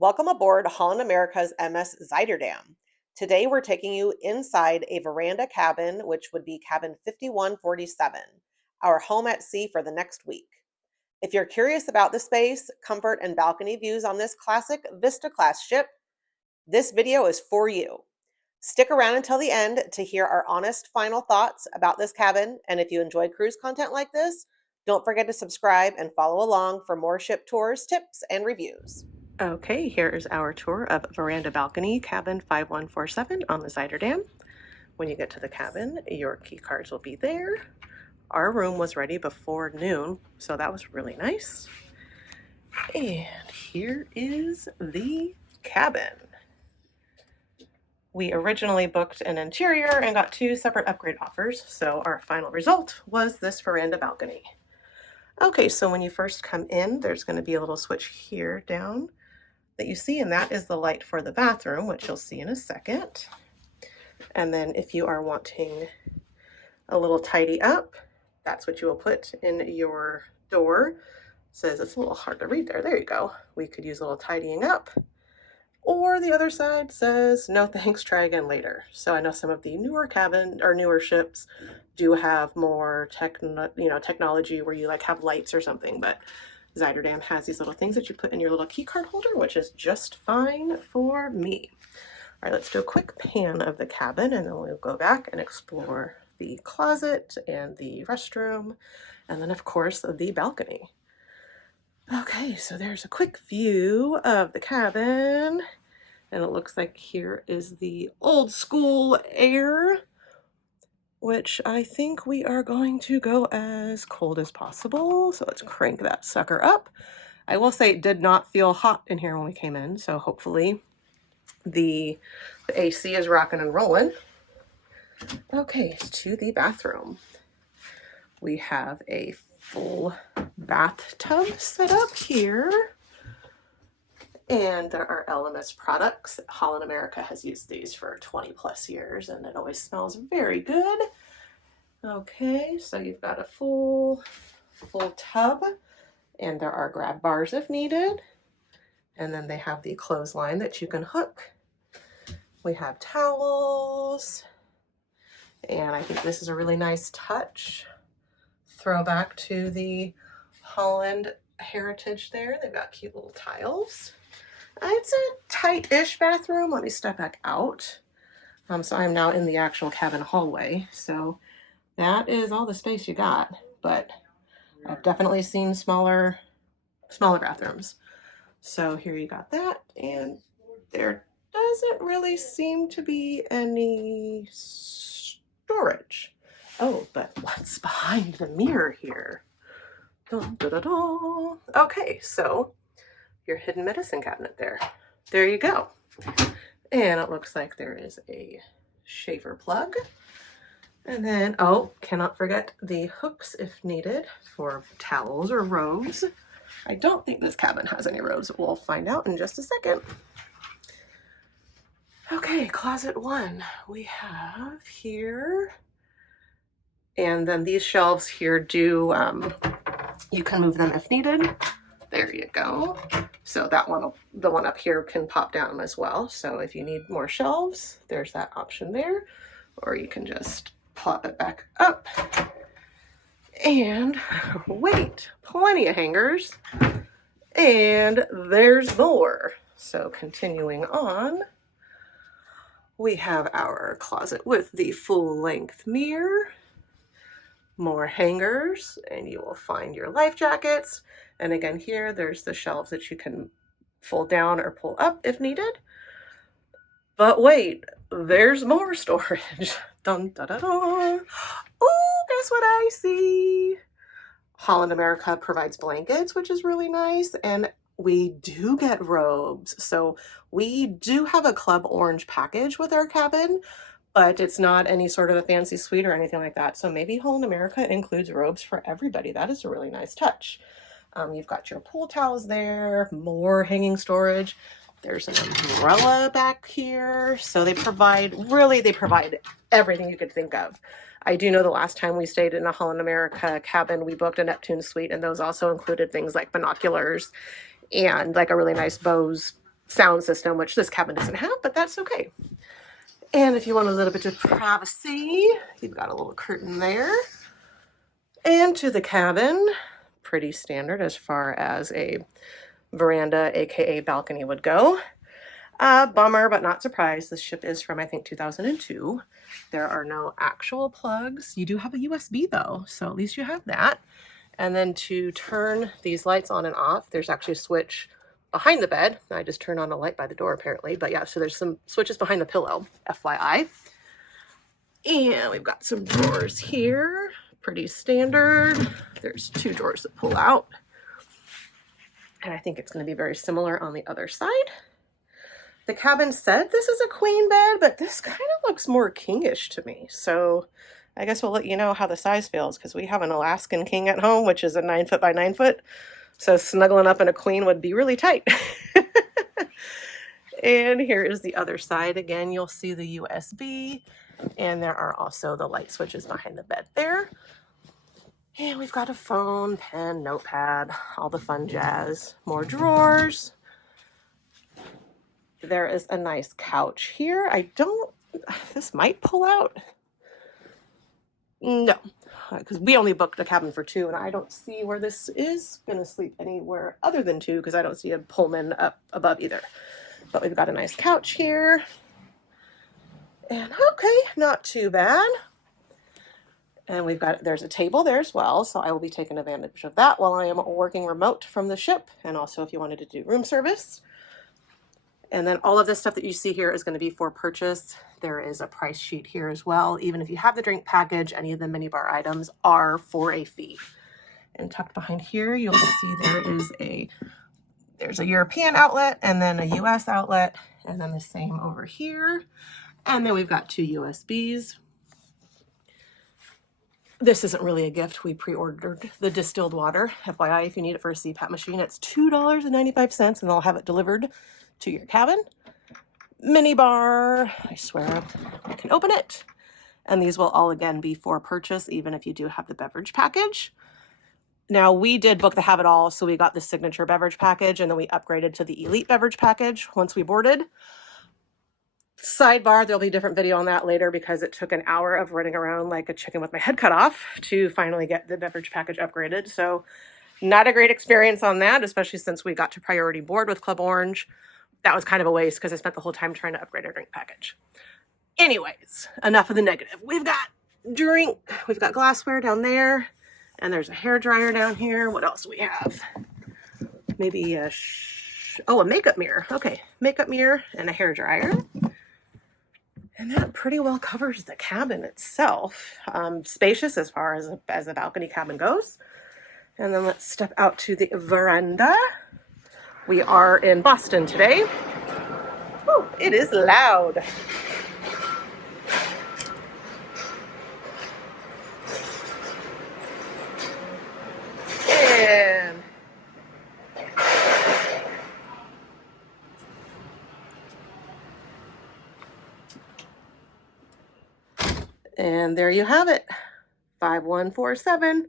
Welcome aboard Holland America's MS Zuiderdam. Today we're taking you inside a veranda cabin, which would be cabin 5147, our home at sea for the next week. If you're curious about the space, comfort, and balcony views on this classic Vista class ship, this video is for you. Stick around until the end to hear our honest final thoughts about this cabin, and if you enjoy cruise content like this, don't forget to subscribe and follow along for more ship tours, tips, and reviews. Okay, here is our tour of Veranda Balcony, cabin 5147 on the Zuiderdam. When you get to the cabin, your key cards will be there. Our room was ready before noon, so that was really nice. And here is the cabin. We originally booked an interior and got 2 separate upgrade offers, so our final result was this veranda balcony. Okay, so when you first come in, there's going to be a little switch here down that you see, and that is the light for the bathroom, which you'll see in a second. And then if you are wanting a little tidy up, that's what you will put in your door. It says it's a little hard to read there. There you go. We could use a little tidying up. Or the other side says, no thanks, try again later. So I know some of the newer cabin or newer ships do have more technology where you like have lights or something, but Zuiderdam has these little things that you put in your little key card holder, which is just fine for me. All right, let's do a quick pan of the cabin and then we'll go back and explore the closet and the restroom and then of course the balcony. Okay, so there's a quick view of the cabin and it looks like here is the old school air, which I think we are going to go as cold as possible. So let's crank that sucker up. I will say it did not feel hot in here when we came in, so hopefully the AC is rocking and rolling. Okay, to the bathroom. We have a full bathtub set up here. And there are LMS products. Holland America has used these for 20 plus years and it always smells very good. Okay, so you've got a full tub and there are grab bars if needed. And then they have the clothesline that you can hook. We have towels. And I think this is a really nice touch. Throwback to the Holland heritage there. They've got cute little tiles. It's a tight-ish bathroom. Let me step back out. So I'm now in the actual cabin hallway. So that is all the space you got. But I've definitely seen smaller bathrooms. So here you got that. And there doesn't really seem to be any storage. Oh, but what's behind the mirror here? Dun, dun, dun, dun. Okay, so your hidden medicine cabinet there. There you go. And it looks like there is a shaver plug. And then, oh, cannot forget the hooks if needed for towels or robes. I don't think this cabin has any robes. We'll find out in just a second. Okay, closet 1 we have here. And then these shelves here do, you can move them if needed. There you go. So that one, the one up here can pop down as well. So if you need more shelves, there's that option there. Or you can just plop it back up. And wait, plenty of hangers. And there's more. So continuing on, we have our closet with the full-length mirror. More hangers, and you will find your life jackets. And again, here, there's the shelves that you can fold down or pull up if needed. But wait, there's more storage. Dun, da, da, da. Oh, guess what I see? Holland America provides blankets, which is really nice. And we do get robes. So we do have a Club Orange package with our cabin, but it's not any sort of a fancy suite or anything like that. So maybe Holland America includes robes for everybody. That is a really nice touch. You've got your pool towels there, more hanging storage. There's an umbrella back here. So they provide everything you could think of. I do know the last time we stayed in a Holland America cabin, we booked a Neptune suite, and those also included things like binoculars and like a really nice Bose sound system, which this cabin doesn't have, but that's okay. And if you want a little bit of privacy, you've got a little curtain there. And to the cabin, pretty standard as far as a veranda, aka balcony, would go. Bummer, but not surprised. This ship is from, I think, 2002. There are no actual plugs. You do have a USB though, so at least you have that. And then to turn these lights on and off, there's actually a switch behind the bed. I just turned on a light by the door apparently, but yeah, so there's some switches behind the pillow, FYI. And we've got some drawers here, pretty standard. There's 2 drawers that pull out. And I think it's going to be very similar on the other side. The cabin said this is a queen bed, but this kind of looks more kingish to me. So I guess we'll let you know how the size feels, because we have an Alaskan king at home, which is a 9 foot by 9 foot. So snuggling up in a queen would be really tight. And here is the other side. Again, you'll see the USB, and there are also the light switches behind the bed there. And we've got a phone, pen, notepad, all the fun jazz. More drawers. There is a nice couch here. This might pull out. No, because we only booked a cabin for 2, and I don't see where this is going to sleep anywhere other than 2, because I don't see a Pullman up above either. But we've got a nice couch here. And okay, not too bad. And there's a table there as well, so I will be taking advantage of that while I am working remote from the ship, and also if you wanted to do room service. And then all of this stuff that you see here is going to be for purchase. There is a price sheet here as well. Even if you have the drink package, any of the minibar items are for a fee. And tucked behind here, you'll see there's a European outlet, and then a US outlet, and then the same over here. And then we've got 2 USBs. This isn't really a gift. We pre-ordered the distilled water. FYI, if you need it for a CPAP machine, it's $2.95, and they'll have it delivered to your cabin. Mini bar, I swear I can open it. And these will all again be for purchase, even if you do have the beverage package. Now, we did book the have it all, so we got the signature beverage package, and then we upgraded to the elite beverage package once we boarded. Sidebar, there'll be a different video on that later, because it took an hour of running around like a chicken with my head cut off to finally get the beverage package upgraded. So not a great experience on that, especially since we got to priority board with Club Orange. That was kind of a waste, because I spent the whole time trying to upgrade our drink package. Anyways, enough of the negative. We've got glassware down there, and there's a hair dryer down here. What else do we have? Maybe a makeup mirror. Okay, makeup mirror and a hair dryer. And that pretty well covers the cabin itself. Spacious as far as a balcony cabin goes. And then let's step out to the veranda. We are in Boston today. Whew, it is loud. And there you have it. 5147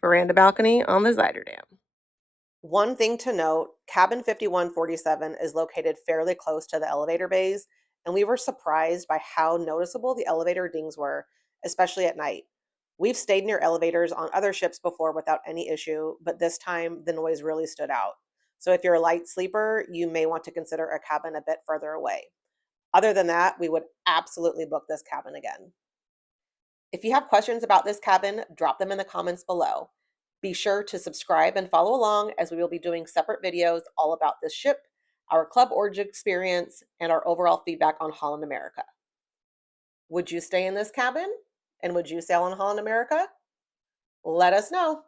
veranda balcony on the Zuiderdam. One thing to note, cabin 5147 is located fairly close to the elevator bays, and we were surprised by how noticeable the elevator dings were, especially at night. We've stayed near elevators on other ships before without any issue, but this time the noise really stood out. So if you're a light sleeper, you may want to consider a cabin a bit further away. Other than that, we would absolutely book this cabin again. If you have questions about this cabin, drop them in the comments below. Be sure to subscribe and follow along, as we will be doing separate videos all about this ship, our Club Orange experience, and our overall feedback on Holland America. Would you stay in this cabin? And would you sail on Holland America? Let us know.